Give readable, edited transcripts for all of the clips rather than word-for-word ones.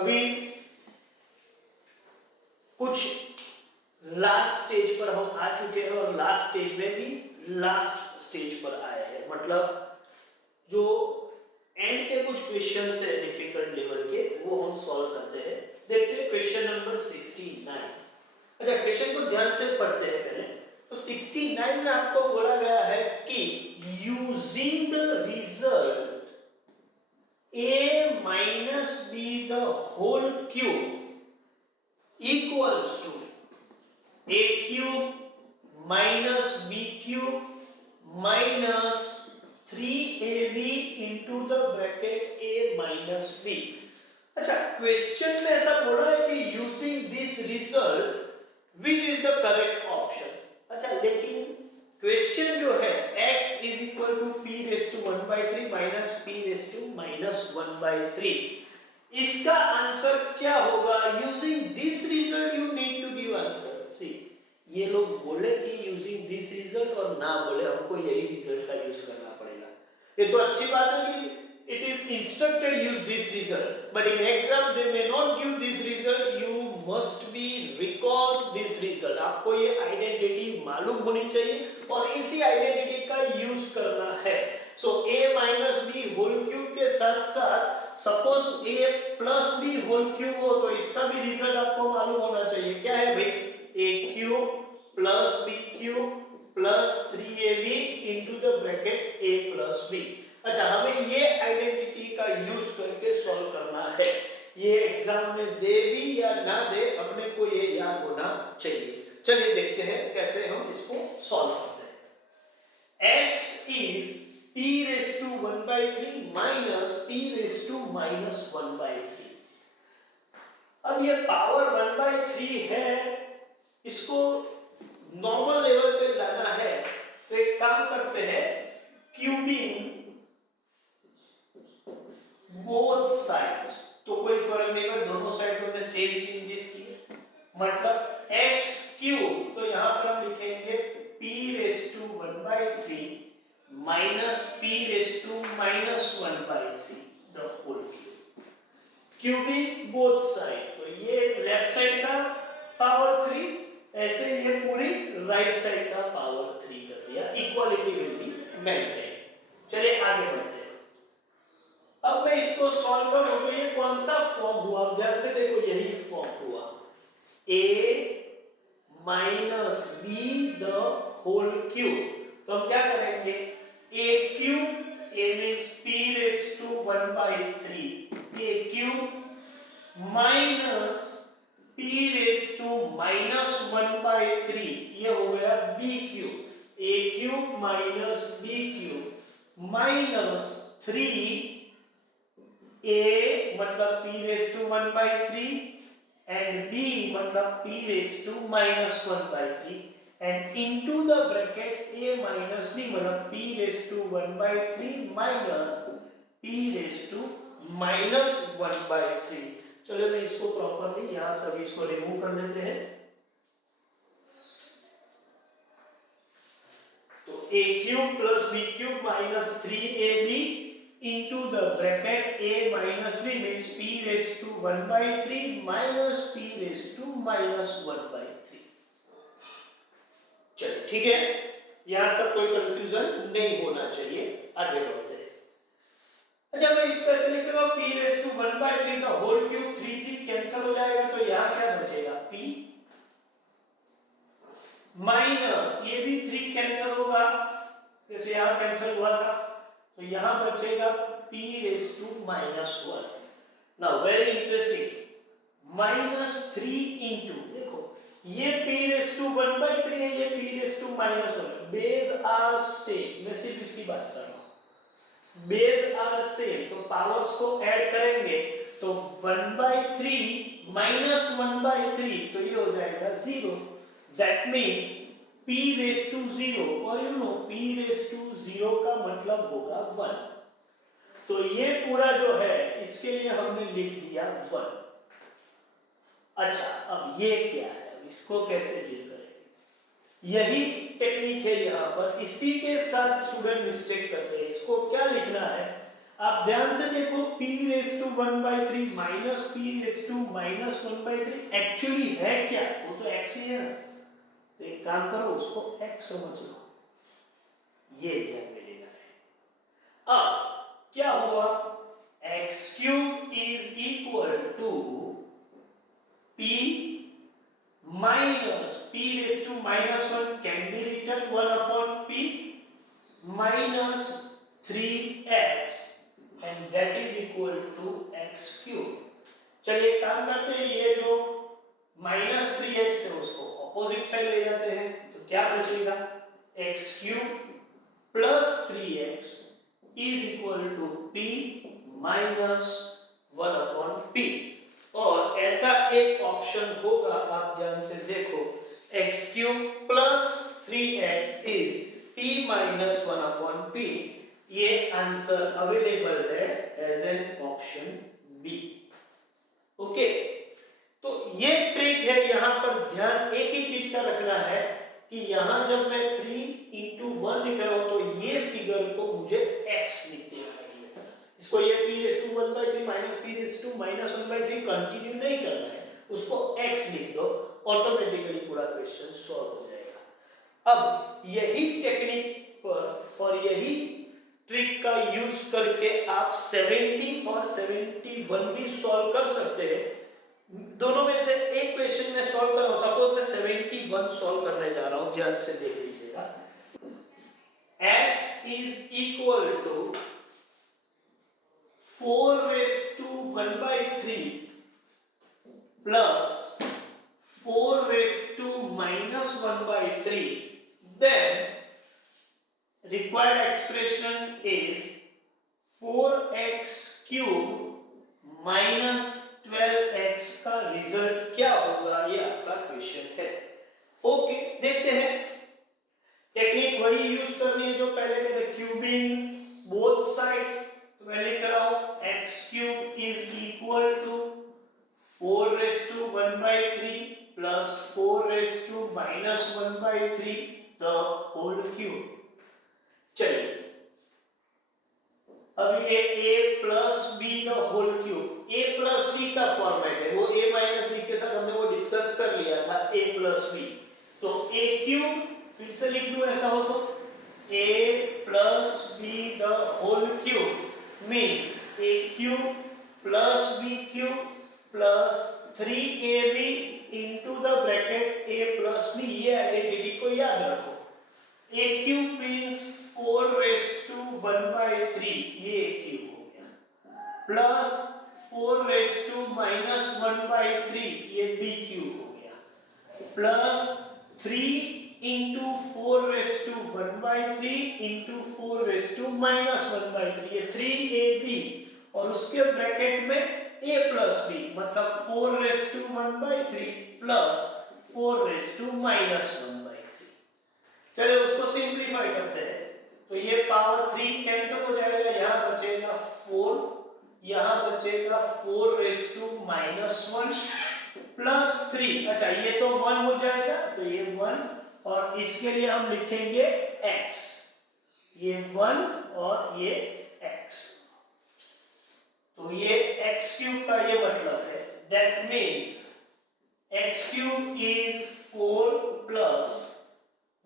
अभी कुछ last stage पर हम आ चुके हैं और लास्ट स्टेज में भी लास्ट स्टेज पर आए हैं, मतलब जो एंड के कुछ क्वेश्चंस है डिफिकल्ट लेवल के वो हम सॉल्व करते हैं। देखते हैं क्वेश्चन नंबर 69। अच्छा, क्वेश्चन को ध्यान से पढ़ते हैं पहले। तो 69 में आपको बोला गया है कि using the result a minus b the whole cube equals to a cube minus b cube minus 3ab into the bracket a minus b। अच्छा, क्वेश्चन में ऐसा बोला है कि using this result which is the correct option. अच्छा, लेकिन question जो है x is equal to p raise to 1/3 minus p raise to minus 1/3, इसका आंसर क्या होगा? Using this result you need to give answer. See, ये लोग बोले कि यूजिंग दिस रिजल्ट और ना बोले हमको यही रिजल्ट का यूज करना पड़ेगा। ये तो अच्छी बात है कि it is instructed use this result, but in exam they may not give this result, you must be recall this result। आपको ये आइडेंटिटी मालूम होनी चाहिए और इसी आइडेंटिटी का यूज करना है। So a minus B whole cube के साथ साथ suppose a plus B whole cube हो तो इसका भी रिजल्ट आपको मालूम होना चाहिए। क्या है भाई? a cube plus b cube plus 3ab into the bracket a plus b। अच्छा, हमें ये आइडेंटिटी का यूज करके सॉल्व करना है। ये एग्जाम में दे भी या ना दे, अपने को ये याद होना चाहिए। चलिए देखते हैं कैसे हम इसको सॉल्व करते हैं। x is p raised to 1/3 minus p raised to minus 1/3। अब ये पावर 1/3 है, इसको नॉर्मल लेवल पे लाना है तो एक काम करते हैं, क्यूबिंग बोथ साइड्स। तो कोई फर्क नहीं पड़ता, दोनों साइड में सेम चेंजेस किए, मतलब x क्यूब, तो यहां पर हम लिखेंगे p raise to 1/3 minus p raise to minus 1/3 the whole cube. Cubing both side, तो ये लेफ्ट साइड का पावर 3, ऐसे ये पूरी राइट साइड का पावर 3 कर दिया। Equality will be maintain. चलिए आगे बढ़ते हैं। अब मैं इसको सॉल्व करूं तो ये कौन सा फॉर्म हुआ? ध्यान से देखो, यही फॉर्म हुआ a minus B the whole cube. तो हम क्या करेंगे? a cube, a means p raise to 1/3 a cube minus p raise to minus 1/3, ये हो गया b cube. a cube minus b cube minus 3 a मतलब p raise to 1/3 and b मतलब p raise to minus 1/3 and into the bracket a minus b मतलब p raise to 1/3 minus p raise to minus 1/3। चलो मैं इसको properly यहां सभी इसको remove कर लेते हैं। तो a cube plus b cube minus 3ab into the bracket a minus b means p raised to 1/3 minus p raised to minus 1/3। चलिए ठीक है, यहां तक कोई कंफ्यूजन नहीं होना चाहिए। आगे बढ़ते हैं। अच्छा, मैं इसको ऐसे लिख सकता हूं p raised to 1/3 का होल क्यूब 3 कैंसिल हो जाएगा, तो यहां क्या बचेगा? p माइनस ये भी 3 कैंसिल होगा, जैसे यहां कैंसिल हुआ था, तो यहां बचेगा p raise to minus 1। Now very interesting, minus 3 into, देखो ये p रेस टू 1/3 है, ये p raise to minus 1, base are same. मैं सिर्फ इसकी बात कर रहा हूं, बेस आर सेम, तो पावर्स को ऐड करेंगे तो 1/3 माइनस 1/3, तो ये हो जाएगा 0। That means p raise to 0, और you know p raise to 0 का मतलब होगा 1। तो ये पूरा जो है इसके लिए हमने लिख दिया 1। अच्छा, अब ये क्या है? अब इसको कैसे डील करेंगे? यही टेक्निक है यहां पर, इसी के साथ स्टूडेंट मिस्टेक करते हैं। इसको क्या लिखना है? आप ध्यान से देखो p raise to 1/3 minus p raise to minus 1/3 actually है क्या? वो तो x ही है ना। तो एक काम करो, उसको x समझ लो, ये ध्यान में लेना है। अब क्या हुआ, x cube is equal to p minus p raised to minus 1 can be written 1 upon p minus 3x and that is equal to x cube। चलिए काम करते हैं, ये जो माइनस 3x है उसको ऑपोजिट साइड ले जाते हैं, तो क्या बचेगा, x cube plus 3x is equal to p minus 1 upon p। और ऐसा एक ऑप्शन होगा, आप ध्यान से देखो, x cube plus 3x is p minus 1 upon p। ये आंसर अवेलेबल है as an option B. Okay, तो ये ट्रिक है। यहां पर ध्यान एक ही चीज का रखना है कि यहां जब मैं 3 into 1 लिख रहा हूं तो ये फिगर को मुझे x लिख देना है। इसको ये p raise to 1/3 minus p raise to minus 1/3 continue नहीं करना है, उसको x लिख दो, ऑटोमेटिकली पूरा क्वेश्चन सॉल्व हो जाएगा। अब यही टेक्निक पर और यही ट्रिक का यूज करके आप 70 और 71 भी सॉल्व कर सकते हैं। दोनों में से एक क्वेश्चन में सॉल्व कर रहा हूं, सपोज मैं 71 सॉल्व करने जा रहा हूं, ध्यान से देख लीजिएगा। x is equal to 4 raised to 1/3 plus 4 raised to minus 1/3, then required expression is 4x cube minus 12x का रिजल्ट क्या होगा, ये आपका क्वेश्चन है। ओके, देखते हैं। टेक्निक वही यूज करनी है जो पहले कहते, क्यूबिंग बोथ साइड्स। तो मैं लिख रहा हूं x cube is equal to 4 raised to 1/3 plus 4 raised to minus 1/3 the whole cube। चलिए, अब ये a plus b the whole cube, a plus b का फॉर्मेट है, वो a minus b के साथ हमने वो डिस्कस कर लिया था, a plus b। तो a क्यूब फिर से लिख दूं ऐसा हो तो a plus b the whole cube means a cube plus b cube plus 3ab into the bracket a plus b। ये आइडेंटिटी को याद रखो। a cube means 4 raised to 1/3, ये a cube हो गया, plus 4 raised to minus 1/3, ये b cube हो गया, plus 3 into 4 raised to 1/3 into 4 raised to minus 1/3, ये 3ab और उसके ब्रैकेट में a plus b, मतलब 4 raised to 1/3 plus 4 raised to minus 1/3। चलिए उसको सिंप्लीफाई करते हैं, तो ये पावर 3 कैंसिल हो जाएगा, यहां बचेगा 4, यहां बचेगा 4 raised to minus 1 प्लस 3। अच्छा, ये तो 1 हो जाएगा, तो ये 1 और इसके लिए हम लिखेंगे x, ये 1 और ये x। तो ये x क्यूब का ये मतलब है, that means x cube is 4 plus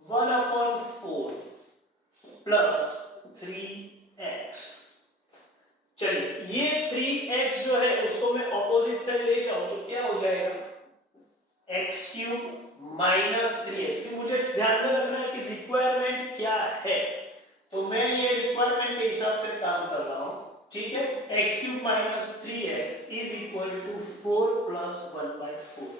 1/4 plus 3x। चलिए, ये 3x जो है उसको मैं ऑपोजिट साइड ले जाऊं तो क्या हो जाएगा, x क्यूब माइनस 3x। मुझे ध्यान में रखना है कि रिक्वायरमेंट क्या है, तो मैं ये रिक्वायरमेंट के हिसाब से काम कर रहा हूं, ठीक है। x cube minus 3x is equal to 4 plus 1/4।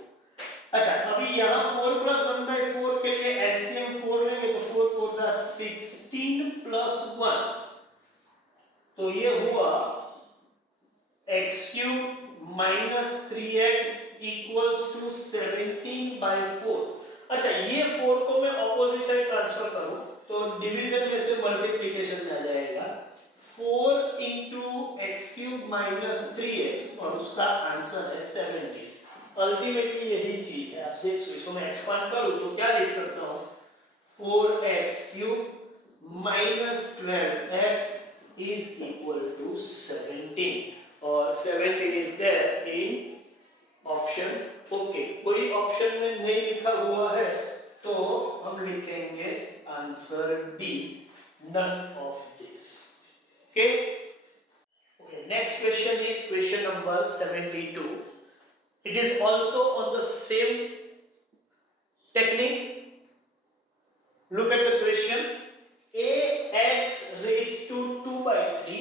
अच्छा, अभी यहाँ 4 प्लस 1/4 के लिए एलसीएम 4 लेंगे तो 4 4 जा 16 प्लस 1, तो ये हुआ x cube minus 3x equals to 17/4। अच्छा, ये 4 को मैं ऑपोजिट साइड ट्रांसफर करूं तो डिवीजन में से मल्टीप्लिकेशन में आ जाएगा, 4 into x cube minus 3x और उसका आंसर है 17। अल्टीमेटली यही चीज है, आप देख सकते, इसको मैं एक्सपांड करूं तो क्या लिख सकता हूं, 4x cube minus 12x is equal to 17 और 17 is there in option okay. कोई ऑप्शन में नहीं लिखा हुआ है तो हम लिखेंगे answer D, none of this. Okay okay, next question is question number 72। It is also on the same technique. Look at the question. Ax raised to 2 by 3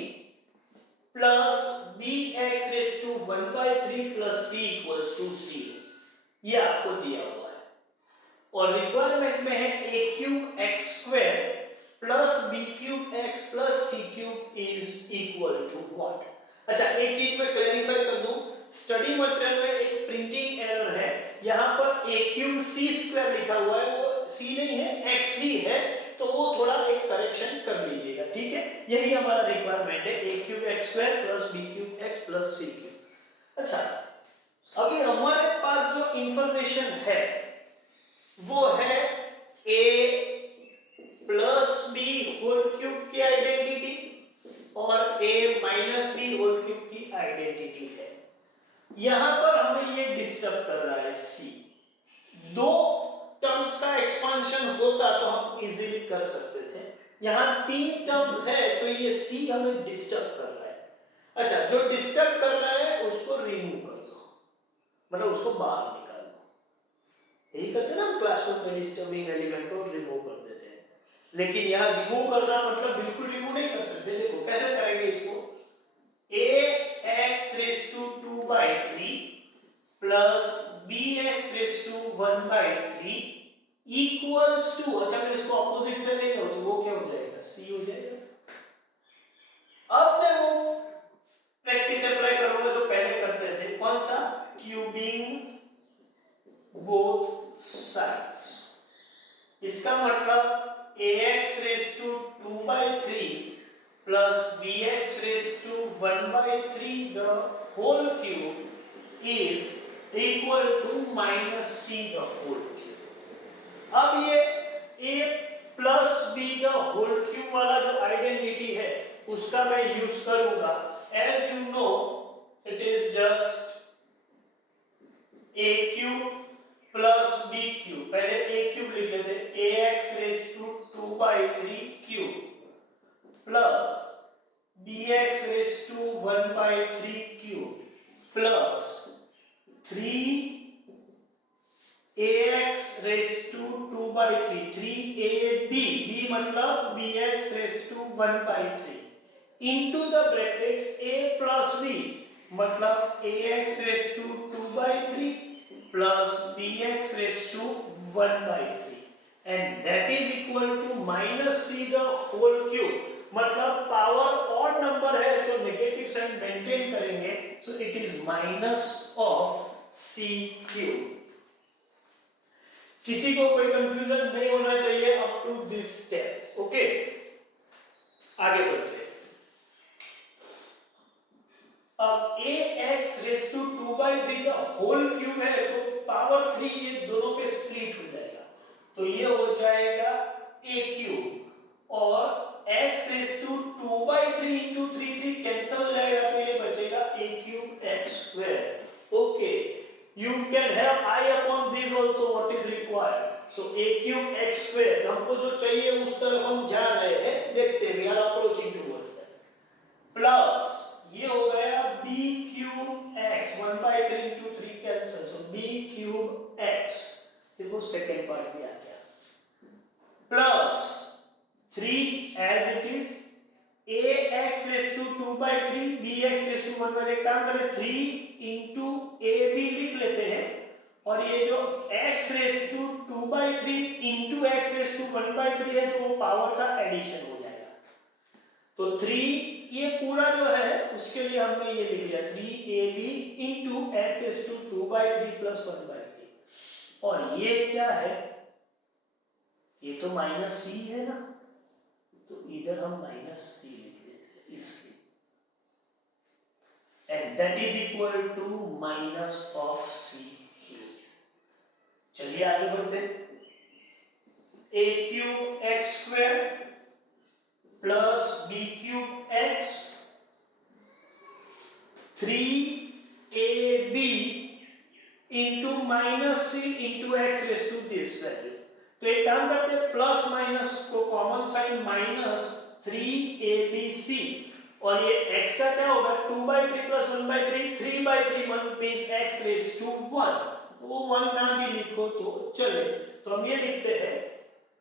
plus bx raised to 1 by 3 plus c equals to 0, ये आपको दिया हुआ है और requirement में है a cube x square plus b cube x plus c cube is equal to what. अच्छा, एक चीज मैं क्लैरिफाई कर दूं, स्टडी मटेरियल में एक प्रिंटिंग एरर है। यहाँ पर a क्यूब c स्क्वायर लिखा हुआ है, वो c नहीं है x ही है, तो वो थोड़ा एक करेक्शन कर लीजिएगा, ठीक है। यही हमारा रिक्वायरमेंट है, a cube x square plus b cube x plus c cube. अच्छा, अभी हमारे पास जो इंफॉर्मेशन है वो है a plus b whole cube की आइडेंटिटी और a minus b whole cube की आइडेंटिटी है। यहां पर हमें ये डिस्टर्ब कर रहा है c। दो टर्म्स का एक्सपांशन होता तो हम इजीली कर सकते थे, यहां तीन टर्म्स है तो ये c हमें डिस्टर्ब कर रहा है। अच्छा, जो डिस्टर्ब कर रहा है उसको रिमूव कर दो, मतलब उसको बाहर निकाल दो। यही करते ना हम क्लासरूम में डिस्टर्बिंग एलिमेंट को रिमूव कर देते हैं, लेकिन यहां रिमूव करना मतलब बिल्कुल रिमूव नहीं कर सकते। देखो कैसे करेंगे इसको, ax raised to 2 by 3 plus bx raised to 1 by 3 equals to, अच्छा मैं इसको ऑपोजिट से ले लो तो वो क्या हो जाएगा, c हो जाएगा। अब मैं वो प्रैक्टिस अप्लाई करूंगा जो पहले करते थे, कौन सा, क्यूबिंग बोथ साइड्स। इसका मतलब ax raised to 2 by 3 plus bx raised to 1 by 3 the whole cube is equal to minus c the whole cube। अब ये a plus b the whole cube वाला जो आइडेंटिटी है उसका मैं यूज करूंगा। as you know it is just a cube plus b cube, पहले a cube लिख लेते, ax raised to 2 by 3 cube plus bx raised to 1 by 3 cube plus 3 ax raised to 2 by 3, 3ab, b मतलब bx raised to 1 by 3 into the bracket a plus b मतलब ax raised to 2 by 3 plus bx raised to 1 by 3 and that is equal to minus c the whole cube। मतलब power odd number है तो negative sign maintain करेंगे, so it is minus of c cube. किसी को कोई confusion नहीं होना चाहिए up to this step. Okay, आगे बढ़ते हैं। अब ax raised to 2 by 3 का होल क्यूब है तो पावर 3 ये दोनों पे स्प्लिट हो जाएगा, तो ये हो जाएगा a क्यूब और x raised to 2 by 3 into 3 3 cancel हो जाएगा तो ये बचेगा a cube x square. Okay, you can have I upon this also what is required, so a cube x square हमको जो चाहिए उस तरफ हम जा रहे हैं, देखते हैं, we are approaching towards that, plus ये हो गया b cube x 1 by 3 into 3 cancel, so b cube x, देखो सेकेंड पार्ट भी आ गया, plus 3 as it is ax raised to 2 by 3 bx raised to 1 by 3, काम करें 3 into ab लिख लेते हैं और ये जो x raised to 2 by 3 into x raised to 1 by 3 है तो वो पावर का एडिशन हो जाएगा, तो 3 ये पूरा जो है उसके लिए हमने ये लिख लिया 3ab into x raised to 2 by 3 plus 1 by 3 और ये क्या है, ये तो माइनस c है ना, तो इधर हम माइनस c लिख देते हैं इसके, and that is equal to minus of c cube. चलिए आगे बढ़ते हैं, a cube x square plus b cube x 3ab into minus c into x raised to this value. तो एक काम करते हैं, प्लस माइनस को कॉमन साइन माइनस 3abc और ये x का क्या होगा 2/3 plus 1/3 3/3 means x raised to 1, तो वो 1 ना भी लिखो तो चले। तो हम ये लिखते हैं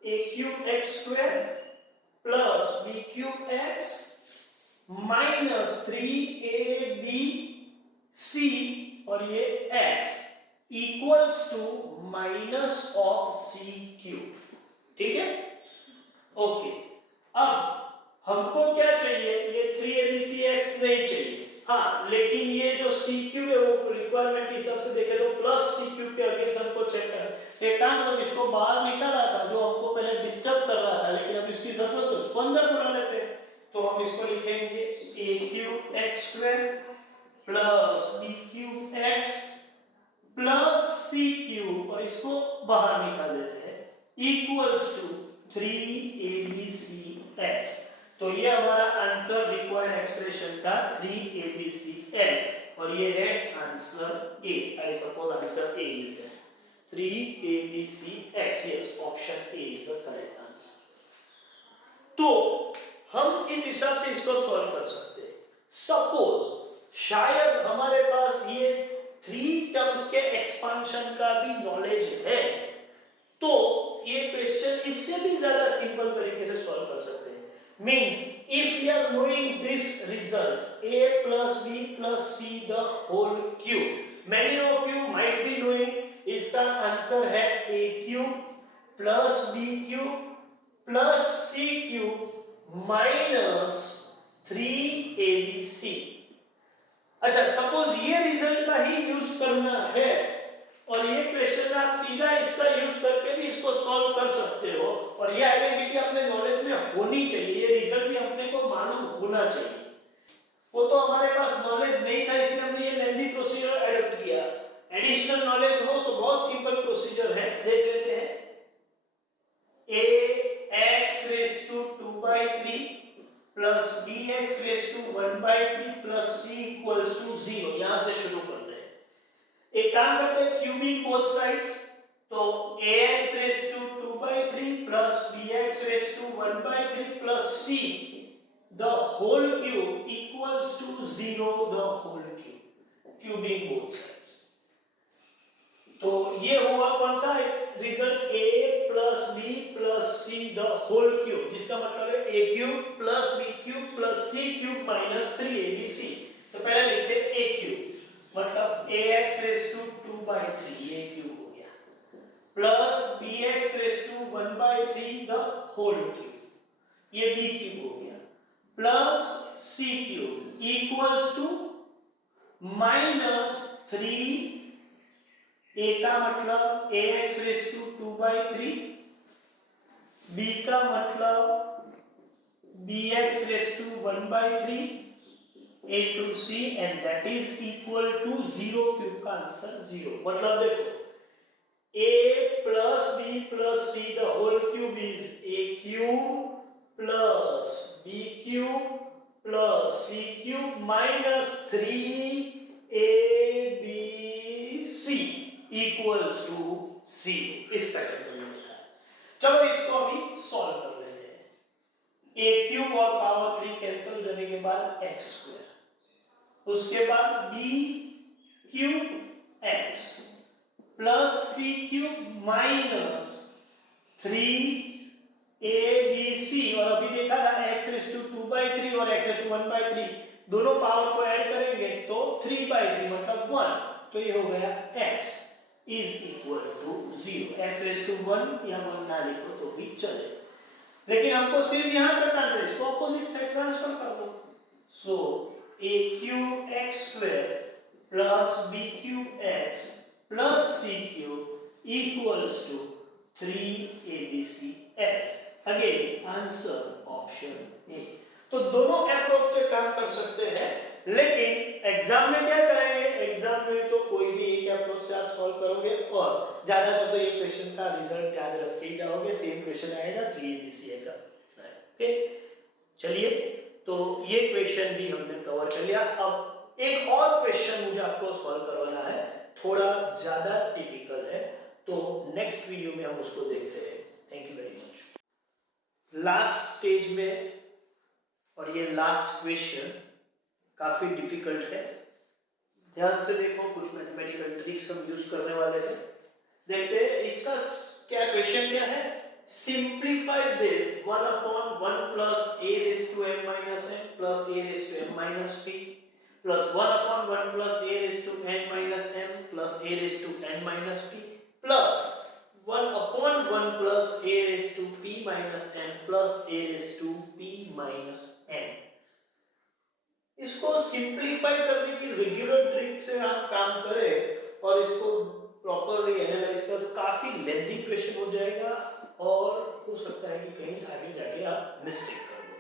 a cube x square plus b cube x minus 3abc और ये x equals to minus of C cube. ठीक है, ओके। अब हमको क्या चाहिए, ये 3abcx नहीं चाहिए, हाँ, लेकिन ये जो सी क्यूब है वो रिक्वायरमेंट के हिसाब से देखे तो प्लस सी क्यूब के अगेंस्ट हमको चेक करना। एक काम करो, इसको बाहर निकाला था जो हमको पहले डिस्टर्ब कर रहा था, लेकिन अब इसकी जरूरत है उसको अंदर बुला लेते हैं। तो हम इसको लिखेंगे a cube x square plus b cube x plus C cube और इसको बाहर निकाल देते हैं इक्वल्स टू 3abcx। तो ये हमारा आंसर रिक्वायर्ड एक्सप्रेशन का 3abcx और ये है answer A. I suppose answer A is that 3abcx। Yes, option A is the correct answer. तो हम इस हिसाब से इसको सॉल्व कर सकते हैं। सपोज शायद हमारे पास ये 3 टर्म्स के एक्सपांशन का भी नॉलेज है, तो ये क्वेश्चन इससे भी ज्यादा सिंपल तरीके से सॉल्व कर सकते हैं। Means if we are knowing this result a plus b plus c the whole cube, many of you might be knowing इसका आंसर है a cube plus b cube plus c cube minus 3abc। अच्छा, suppose ये result का ही use करना है और ये question आप सीधा इसका यूज करके भी इसको सॉल्व कर सकते हो और ये आइडेंटिटी अपने नॉलेज में होनी चाहिए, ये रिजल्ट भी अपने को मालूम होना चाहिए। वो तो हमारे पास नॉलेज नहीं था इसलिए हमने ये लेंथी प्रोसीजर अडॉप्ट किया। एडिशनल नॉलेज हो तो बहुत सिंपल प्रोसीजर है, देख लेते हैं। ax raised to 2/3 plus bx raised to 1/3 plus c equals to 0। यहां से शुरू करते हैं। एक काम करते हैं, क्यूबिंग बोथ साइड्स, तो ax raised to 2/3 plus bx raised to 1/3 plus c the whole cube equals to 0 the whole cube, cubing both sides. तो ये हुआ कौन सा result, a plus b plus c the whole cube, जिसका मतलब है a cube plus b cube plus c cube minus 3abc। तो पहले लिखते हैं a क्यूब मतलब ax रेज टू 2/3 ये क्यूब हो गया plus bx raise to 1/3 the whole cube ये b क्यूब हो गया plus c cube equals to minus 3 a का मतलब ax रेज टू 2/3, b का मतलब bx raise to 1/3 a to c and that is equal to 0। Cube का answer 0। मतलब देखो a plus b plus c the whole cube is a cube plus b cube plus c cube minus 3abc equals to 0। इस pattern से लिखा है। चलो इसको अभी सॉल्व कर लेते हैं। a क्यूब और पावर 3 कैंसिल करने के बाद x स्क्वायर, उसके बाद b cube x plus c cube minus 3abc और अभी देखा था x रेज टू 2/3 और x रेज टू 1/3 दोनों पावर को ऐड करेंगे तो 3/3 मतलब 1, तो ये हो गया x is equal to 0। x raised to 1 या 1 ना लिखो तो भी चले, लेकिन हमको सिर्फ यहाँ तक आंसर, इसको ऑपोजिट साइड ट्रांसफर कर दो। So a cube x square plus b cube x plus c cube equals to 3abcx। Again answer option A. तो दोनों अप्रोच से काम कर सकते हैं, लेकिन एग्जाम में क्या करेंगे, एग्जाम में तो कोई भी एक अप्रोच से आप सॉल्व करोगे और ज्यादातर तो ये क्वेश्चन का रिजल्ट याद रख के जाओगे, सेम क्वेश्चन आएगा 3abc एग्जाम। ओके, चलिए तो ये क्वेश्चन भी हमने कवर कर लिया। अब एक और क्वेश्चन मुझे आपको सॉल्व करवाना है, थोड़ा ज्यादा टिपिकल है, तो नेक्स्ट वीडियो में हम उसको देखते हैं। Thank you very much. Last stage में, और ये लास्ट क्वेश्चन काफी डिफिकल्ट है, ध्यान से देखो, कुछ मैथमेटिकल ट्रिक्स हम यूज करने वाले हैं। देखते हैं इसका क्या क्वेश्चन क्या है। Simplify this 1 upon 1 plus a raised to m minus n plus a raised to m minus p plus 1 upon 1 plus a raised to n minus m plus a raised to n minus p plus 1 upon 1 plus a raised to p minus n plus a raised to p minus n। इसको simplify करने की regular trick से आप काम करें और इसको properly analyse कर, तो काफी लेंथी क्वेश्चन हो जाएगा और हो सकता है कि कहीं आगे जाके आप मिस्टेक कर दो।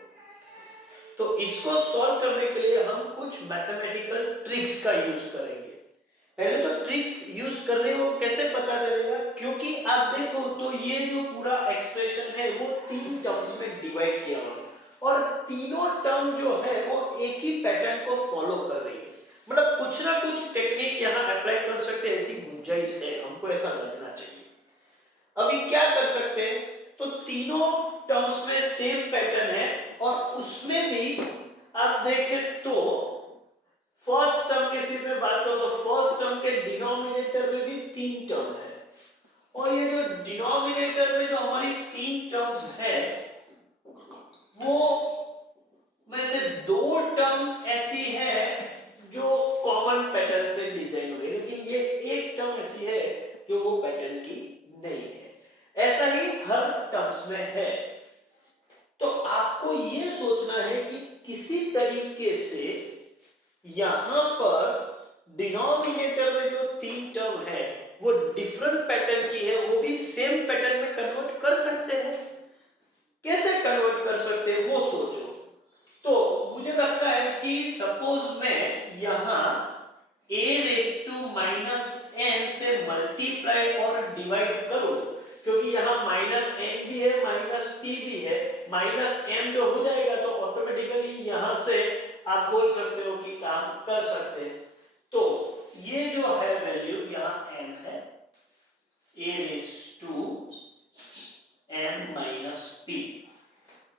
तो इसको सॉल्व करने के लिए हम कुछ मैथमेटिकल ट्रिक्स का यूज करेंगे। पहले तो ट्रिक यूज कर रहे हो कैसे पता चलेगा, क्योंकि आप देखो तो ये जो पूरा एक्सप्रेशन है वो 3 टर्म्स में डिवाइड किया हुआ है और तीनों टर्म जो है वो एक ही पैटर्न को फॉलो कर रही है। मतलब कुछ ना कुछ टेक्निक यहाँ अप्लाई कर सकते हैं, ऐसी गुंजाइश है, हमको ऐसा लगना चाहिए। अभी क्या कर सकते हैं, तो तीनों टर्म्स में सेम पैटर्न है और उसमें भी आप देखें तो फर्स्ट टर्म के सिर्फ में बात करो तो फर्स्ट टर्म के डिनोमिनेटर में भी 3 टर्म है और ये जो डिनोमिनेटर में जो हमारी 3 टर्म्स है वो में से 2 टर्म ऐसी है जो कॉमन पैटर्न से डिजाइन हुई, लेकिन ये एक टर्म ऐसी है जो वो पैटर्न की नहीं है। ऐसा ही हर टर्म्स में है। तो आपको ये सोचना है कि किसी तरीके से यहां पर डिनोमिनेटर में जो 3 टर्म है वो डिफरेंट पैटर्न की है, वो भी सेम पैटर्न में कन्वर्ट कर सकते हैं। कैसे कन्वर्ट कर सकते हैं वो सोचो। तो मुझे लगता है कि सपोज मैं यहां a raise to minus n से मल्टीप्लाई और डिवाइड करूं, क्योंकि यहां माइनस n भी है माइनस p भी है, माइनस m जो हो जाएगा तो ऑटोमेटिकली यहां से आप बोल सकते हो कि काम कर सकते हैं। तो ये जो है वैल्यू यहां m है, a raise to m minus p।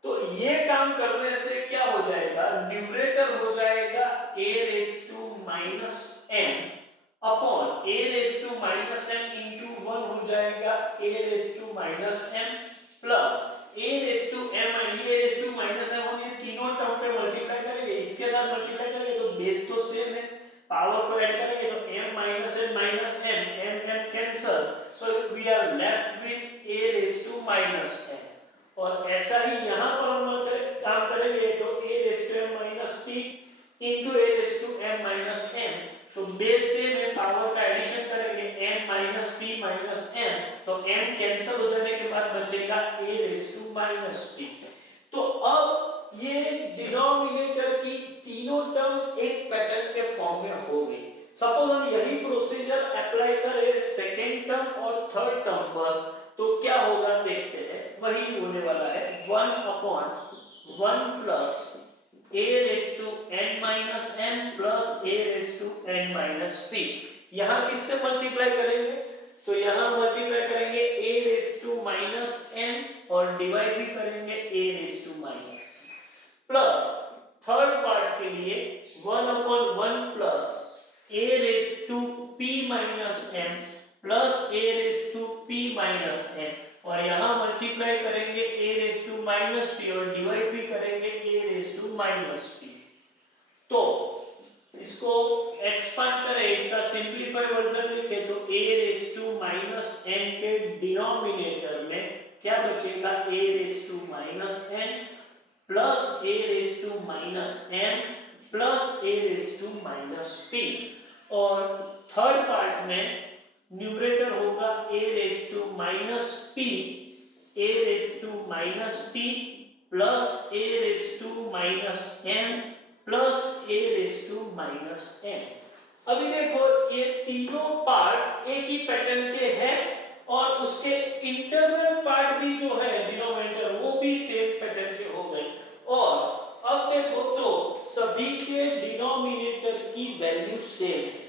तो ये काम करने से क्या हो जाएगा, न्यूमरेटर हो जाएगा a raise to minus n upon a raise to minus n into 1 हो जाएगा a raise to minus m plus a raise to m, ये रेस टू माइनस m, हम ये तीनों टर्म पे मल्टीप्लाई करेंगे, इसके साथ मल्टीप्लाई करेंगे तो बेस तो सेम है, पावर को ऐड करेंगे तो m minus n minus m cancel, so we are left with a raise to minus n। और ऐसा ही यहां पर हम काम करेंगे तो a raise to m minus p into a raise to m minus n, तो बेस से में पावर का एडिशन करेंगे m minus p minus n, तो m कैंसिल हो जाने के बाद बचेगा a raise to minus p। तो अब ये डिनोमिनेटर की तीनों टर्म एक पैटर्न के फॉर्म में हो गई। सपोज हम यही प्रोसीजर अप्लाई करें सेकेंड टर्म और थर्ड टर्म पर, तो क्या होगा देखते हैं। वही होने वाला है 1 upon 1 plus a raise to n minus m plus a raise to n minus p। यहां किससे मल्टीप्लाई करेंगे, तो यहां मल्टीप्लाई करेंगे a raise to minus n और डिवाइड भी करेंगे a raise to minus plus third part के लिए 1 upon 1 plus a raise to p minus m plus a raise to p minus n और यहां मल्टीप्लाई करेंगे a raise to minus p और divide भी करेंगे a raise to minus p। तो इसको एक्सपांड करें, इसका सिंपलीफाइड वर्जन लिखे तो a raise to minus n के डिनोमिनेटर में क्या बचेगा a raise to minus n plus a raise to minus m plus a raise to minus p और थर्ड पार्ट में न्यूमरेटर होगा a raise to minus p, a raise to minus p plus a raise to minus m plus a raise to minus n। अभी देखो ये तीनों part एक ही pattern के हैं और उसके इंटरनल पार्ट भी जो है डिनोमिनेटर वो भी सेम पैटर्न के हो गए। और अब देखो सभी के डिनोमिनेटर की वैल्यू सेम है।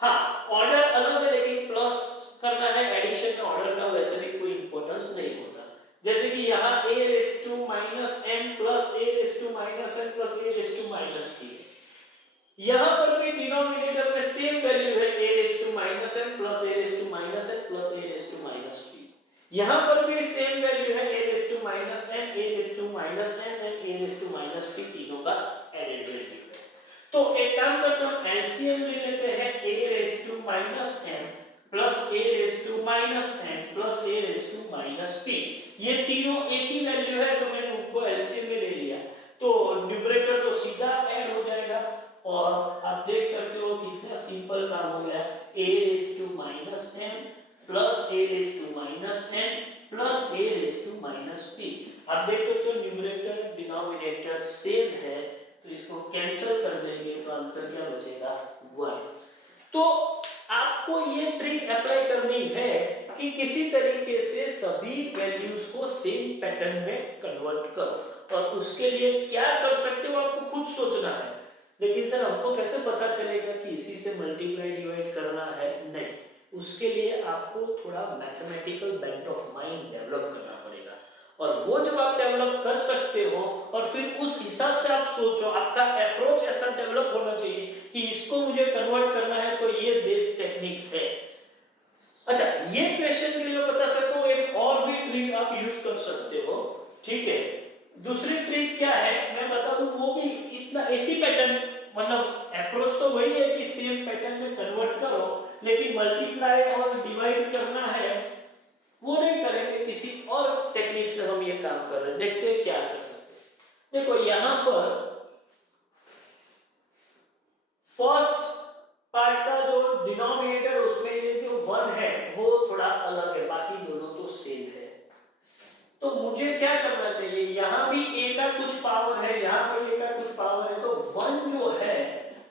हाँ, ऑर्डर अलग है लेकिन प्लस करना है, एडिशन में ऑर्डर का वैसे भी कोई इंपॉर्टेंस नहीं होता। जैसे कि यहाँ a raise to minus m plus a raise to minus n plus a raise to minus p है। यहाँ पर भी डिनोमिनेटर में सेम वैल्यू है a raise to minus m plus a raise to minus n plus a raise to minus p। यहाँ पर भी same value है a raise to minus m, a raise to minus n and a raise to minus p, तीनों का added value है। तो एक काम करते हैं, एलसीएम ले लेते हैं a raise to minus m plus a raise to minus n plus a raise to minus p। ये तीनों एक ही वैल्यू है तो मैंने उनको एलसीएम में ले लिया, तो न्यूमरेटर तो सीधा ऐड हो जाएगा और आप देख सकते हो कितना सिंपल काम हो गया। a raise to minus m plus a raise to minus n plus a raise to minus p। आप देख सकते हो न्यूमरेटर डिनोमिनेटर सेम है, तो इसको कैंसिल कर देंगे तो आंसर क्या बचेगा 1। तो आपको ये ट्रिक अप्लाई करनी है कि किसी तरीके से सभी वैल्यूज को सेम पैटर्न में कन्वर्ट करो, और उसके लिए क्या कर सकते हो आपको खुद सोचना है। लेकिन सर हमको कैसे पता चलेगा कि इसी से मल्टीप्लाई डिवाइड करना है? नहीं, उसके लिए आपको थोड़ा mathematical bent of mind develop करना पड़ेगा, और वो जब आप डेवलप कर सकते हो और फिर उस हिसाब से आप सोचो, आपका अप्रोच ऐसा डेवलप होना चाहिए कि इसको मुझे कन्वर्ट करना है तो ये बेस टेक्निक है। अच्छा, ये क्वेश्चन के लिए मैं बता सकता हूँ एक और भी ट्रिक आप यूज कर सकते हो, ठीक है। दूसरी ट्रिक क्या है मैं बता दूं, वो भी इतना ऐसी पैटर्न, मतलब अप्रोच तो वही है कि सेम पैटर्न में कन्वर्ट करो, लेकिन मल्टीप्लाई और डिवाइड करना है वो नहीं करेंगे, किसी और टेक्निक से हम ये काम कर रहे हैं। देखते हैं क्या कर सकते हैं। देखो यहां पर फर्स्ट पार्ट का जो डिनोमिनेटर उसमें ये जो 1 है वो थोड़ा अलग है, बाकी दोनों तो सेम है। तो मुझे क्या करना चाहिए, यहां भी a का कुछ पावर है, यहां पे a का कुछ पावर है, तो 1 जो है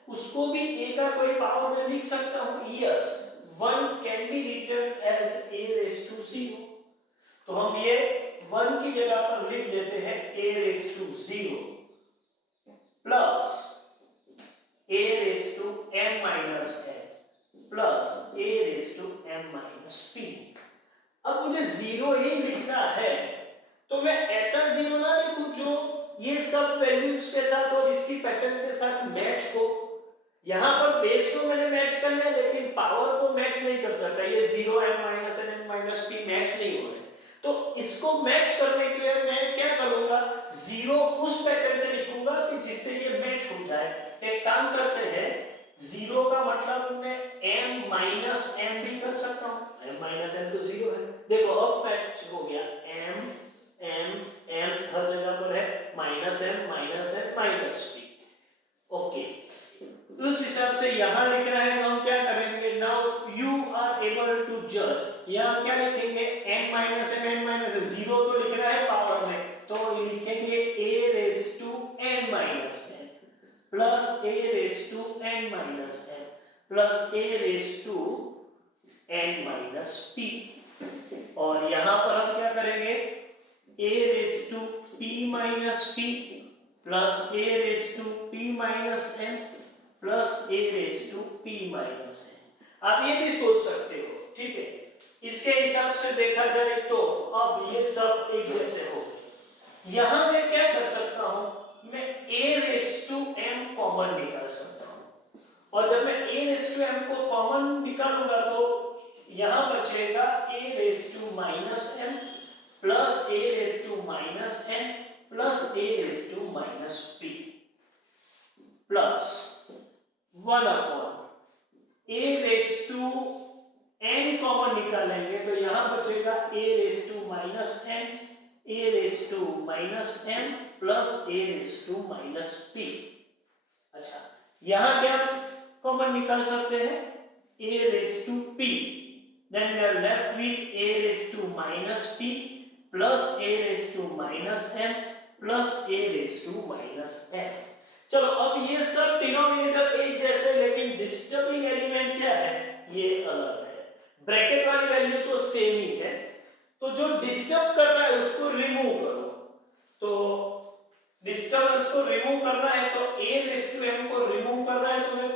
उसको भी a का कोई पावर में लिख सकता हूं। Yes, 1 can be written as a raise to 0। तो हम ये 1 की जगह पर लिख देते हैं a raise to 0 plus a raise to m minus n plus a raise to m minus p। अब मुझे 0 ही लिखना है, तो मैं ऐसा 0 ना लिखूं जो ये सब वैल्यूज के साथ और इसकी पैटर्न के साथ मैच हो। यहां पर बेस को मैंने मैच कर लिया, लेकिन पावर को मैच नहीं कर सकता। ये 0 m minus n m minus p match नहीं हो रहे, तो इसको मैच करने के लिए मैं क्या करूंगा, 0 उस पैटर्न से लिखूंगा कि जिससे ये मैच हो जाए। एक काम करते हैं, 0 का मतलब मैं m माइनस m भी कर सकता हूं, m माइनस m तो 0 है। देखो अब मैच हो गया, m m m हर जगह पर है, minus m minus p। Okay, उस हिसाब से यहां लिखना है तो हम क्या करेंगे, now you are able to जज। यहां क्या लिखेंगे, n माइनस n 0 तो लिखना है पावर में, तो लिखेंगे a raise to n minus n plus a raise to n minus n plus a raise to n minus p। और यहां पर हम क्या करेंगे, a raise to p minus p plus a raise to p minus n plus a raise to p minus n। आप ये भी सोच सकते हो, ठीक है। इसके हिसाब से देखा जाए तो अब ये सब एक जैसे हो। यहां मैं क्या कर सकता हूं, मैं a raise to m common निकाल सकता हूं, और जब मैं a रेज टू m को कॉमन निकालूंगा तो यहां बचेगा a raise to minus m plus a raise to minus n plus a raise to minus p plus 1 upon a raise to n common निकालेंगे तो यहां बचेगा a raise to minus n, a raise to minus m plus a raise to minus p। अच्छा, यहां क्या common निकाल सकते हैं, a raise to p, then we are left with a raise to minus p plus a raise to minus m plus a raise to minus n। चलो अब ये सब डिनोमिनेटर एक जैसे, लेकिन डिस्टर्बिंग एलिमेंट क्या है, ये अलग है। ब्रैकेट वाली वैल्यू तो सेम ही है, तो जो डिस्टर्ब कर रहा है उसको रिमूव करो। तो डिस्टर्बेंस को रिमूव करना है तो a रेस टू m को रिमूव करना है तो मैं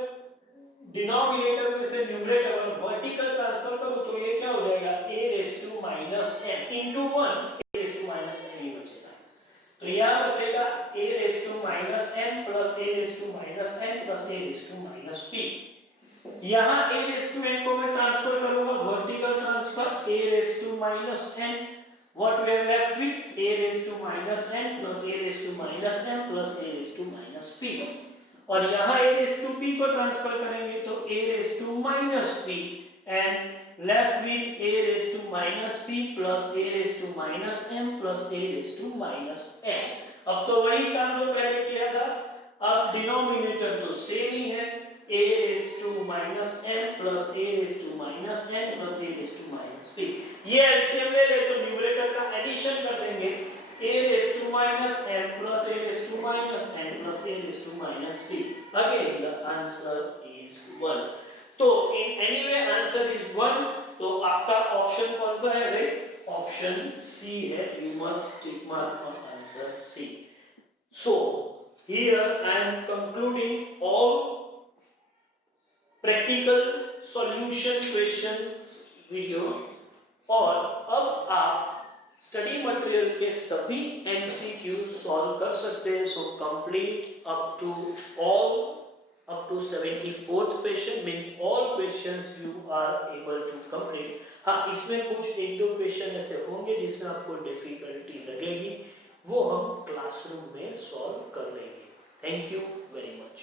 डिनोमिनेटर में से न्यूमरेटर और वर्टिकल ट्रांसफर करूं तो ये क्या हो जाएगा a raise to minus m into 1 a raise to minus m ही बचेगा। तो यहाँ बचेगा a raise to minus m plus a raise to minus n plus a raise to minus p। यहाँ a रेस टू n को मैं transfer करूंगा vertical transfer a raise to minus n, what we are left with a raised to minus n plus a raised to minus m plus a raised to minus p। और यहाँ a raised to p को transfer करेंगे तो a raised to minus p and left with a raised to minus p plus a raised to minus m plus a raised to minus n। अब तो वही काम जो पहले किया था, अब डिनोमिनेटर तो सेम ही है a raised to minus m plus a raised to minus n plus a raised to minus p। ये एलसीएम ले ले तो न्यूमरेटर का एडिशन कर देंगे a raised to minus m plus a raised to minus n plus a raised to minus p। Again the answer is 1। तो in anyway answer is 1। तो आपका ऑप्शन कौन सा है भाई? ऑप्शन सी है। You must tick mark on answer C। So here I am concluding all practical solution questions video। और अब आप स्टडी मटेरियल के सभी एमसीक्यू सॉल्व कर सकते हैं। So complete up to 74th question means all questions you are able to complete. हाँ, इसमें कुछ एक दो क्वेश्चन ऐसे होंगे जिसमें आपको डिफिकल्टी लगेगी, वो हम क्लासरूम में सॉल्व कर लेंगे। Thank you very much.